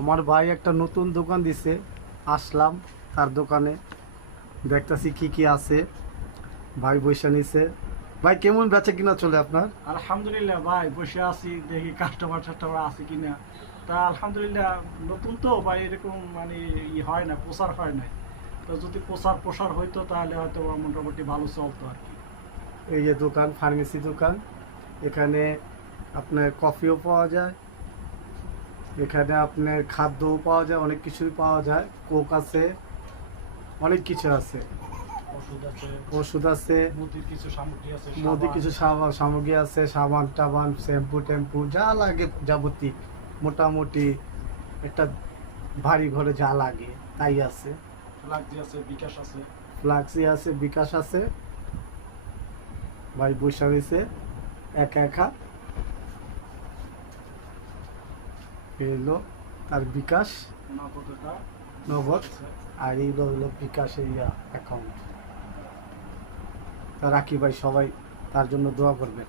আমার ভাই একটা নতুন দোকান দিছে, আসলাম তার দোকানে, দেখতেছি কি কি আছে। ভাই বৈশা নিছে। ভাই কেমন বেচা কিনা চলে আপনার? আলহামদুলিল্লাহ ভাই, বসে আছি দেখি কাস্টমার টাস্টমার আছে কিনা। তা আলহামদুলিল্লাহ, নতুন তো ভাই, এরকম মানে হয় না, প্রচার হয় না। তো যদি প্রসার হইতো তাহলে হয়তো মোটামুটি ভালো চলতো আর কি। এই যে দোকান, ফার্মেসি দোকান। এখানে আপনার কফিও পাওয়া যায়, এখানে আপনার খাদ্যও পাওয়া যায়, অনেক কিছুই পাওয়া যায়। কোক আছে, অনেক কিছু আছে। ওষুধ আছে, ওষুধ আছে, মুদির কিছু সামগ্রী আছে, মুদি সাবান। কিছু সামগ্রী আছে, সাবান টাবান, শ্যাম্পু ট্যাম্পু যা লাগে যাবতীয়, মোটামুটি একটা ভারী ঘরে যা লাগে তাই আছে। ফ্লাক্সি আছে, বিকাশ আছে। ফ্লাক্সি আছে, বিকাশ আছে। ভাই বৈশা হয়েছে একা একা, এলো তার বিকাশ নগদটা নগদ, আছে। আর এই হলো বিকাশের অ্যাকাউন্ট। তা রাখি ভাই, সবাই তার জন্য দোয়া করবেন।